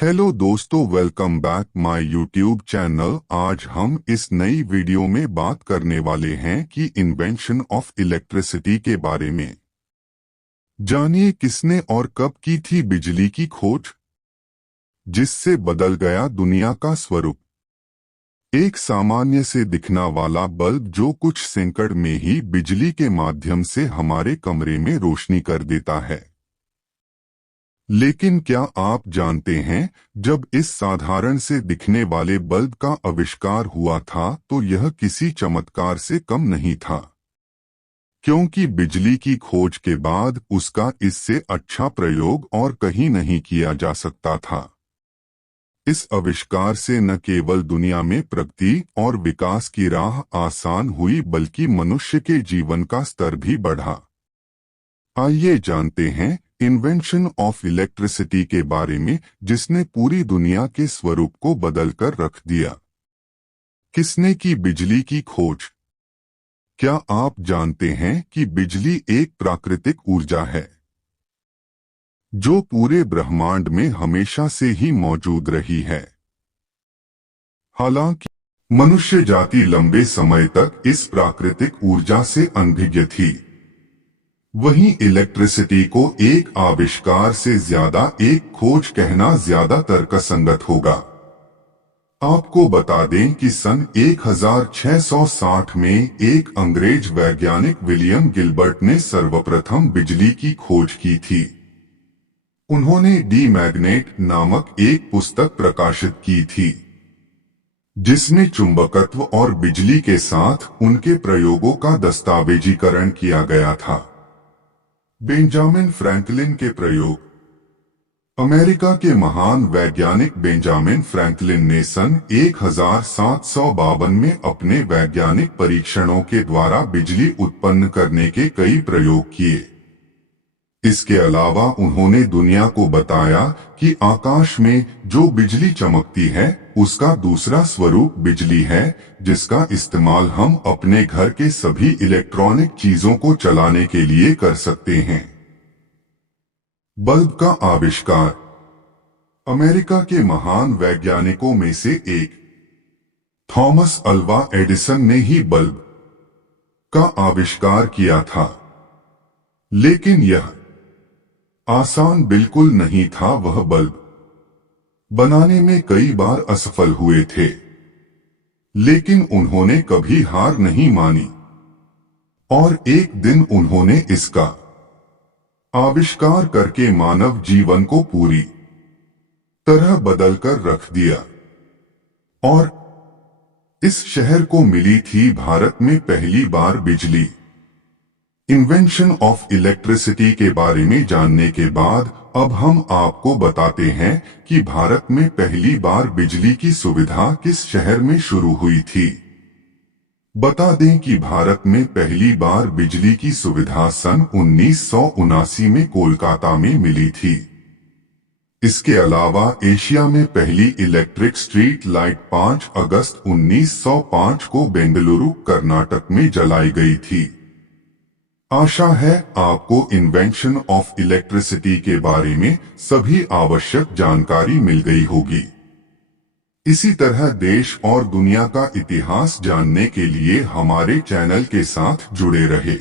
Hello दोस्तों, welcome back my YouTube channel. आज हम इस नई वीडियो में बात करने वाले हैं कि इन्वेंशन ऑफ इलेक्ट्रिसिटी के बारे में। जानिए किसने और कब की थी बिजली की खोज, जिससे बदल गया दुनिया का स्वरूप। एक सामान्य से दिखना वाला बल्ब जो कुछ सेकंड में ही बिजली के माध्यम से हमारे कमरे में रोशनी कर देता है। लेकिन क्या आप जानते हैं, जब इस साधारण से दिखने वाले बल्ब का आविष्कार हुआ था तो यह किसी चमत्कार से कम नहीं था, क्योंकि बिजली की खोज के बाद उसका इससे अच्छा प्रयोग और कहीं नहीं किया जा सकता था। इस आविष्कार से न केवल दुनिया में प्रगति और विकास की राह आसान हुई, बल्कि मनुष्य के जीवन का स्तर भी बढ़ा। आइए जानते हैं इन्वेंशन ऑफ इलेक्ट्रिसिटी के बारे में, जिसने पूरी दुनिया के स्वरूप को बदलकर रख दिया। किसने की बिजली की खोज? क्या आप जानते हैं कि बिजली एक प्राकृतिक ऊर्जा है जो पूरे ब्रह्मांड में हमेशा से ही मौजूद रही है। हालांकि मनुष्य जाति लंबे समय तक इस प्राकृतिक ऊर्जा से अनभिज्ञ थी, वहीं इलेक्ट्रिसिटी को एक आविष्कार से ज्यादा एक खोज कहना ज्यादा तर्कसंगत होगा। आपको बता दें कि सन 1660 में एक अंग्रेज वैज्ञानिक विलियम गिलबर्ट ने सर्वप्रथम बिजली की खोज की थी। उन्होंने डी मैग्नेट नामक एक पुस्तक प्रकाशित की थी, जिसमें चुंबकत्व और बिजली के साथ उनके प्रयोगों का दस्तावेजीकरण किया गया था। बेंजामिन फ्रैंकलिन के प्रयोग। अमेरिका के महान वैज्ञानिक बेंजामिन फ्रैंकलिन ने सन 1752 में अपने वैज्ञानिक परीक्षणों के द्वारा बिजली उत्पन्न करने के कई प्रयोग किए। इसके अलावा उन्होंने दुनिया को बताया कि आकाश में जो बिजली चमकती है उसका दूसरा स्वरूप बिजली है, जिसका इस्तेमाल हम अपने घर के सभी इलेक्ट्रॉनिक चीजों को चलाने के लिए कर सकते हैं। बल्ब का आविष्कार। अमेरिका के महान वैज्ञानिकों में से एक थॉमस अल्वा एडिसन ने ही बल्ब का आविष्कार किया था, लेकिन यह आसान बिल्कुल नहीं था। वह बल्ब बनाने में कई बार असफल हुए थे, लेकिन उन्होंने कभी हार नहीं मानी और एक दिन उन्होंने इसका आविष्कार करके मानव जीवन को पूरी तरह बदलकर रख दिया। और इस शहर को मिली थी भारत में पहली बार बिजली। इन्वेंशन ऑफ इलेक्ट्रिसिटी के बारे में जानने के बाद अब हम आपको बताते हैं कि भारत में पहली बार बिजली की सुविधा किस शहर में शुरू हुई थी। बता दें कि भारत में पहली बार बिजली की सुविधा सन 1979 में कोलकाता में मिली थी। इसके अलावा एशिया में पहली इलेक्ट्रिक स्ट्रीट लाइट 5 अगस्त 1905 को बेंगलुरु, कर्नाटक में जलाई गई थी। आशा है आपको इन्वेंशन ऑफ इलेक्ट्रिसिटी के बारे में सभी आवश्यक जानकारी मिल गई होगी। इसी तरह देश और दुनिया का इतिहास जानने के लिए हमारे चैनल के साथ जुड़े रहे।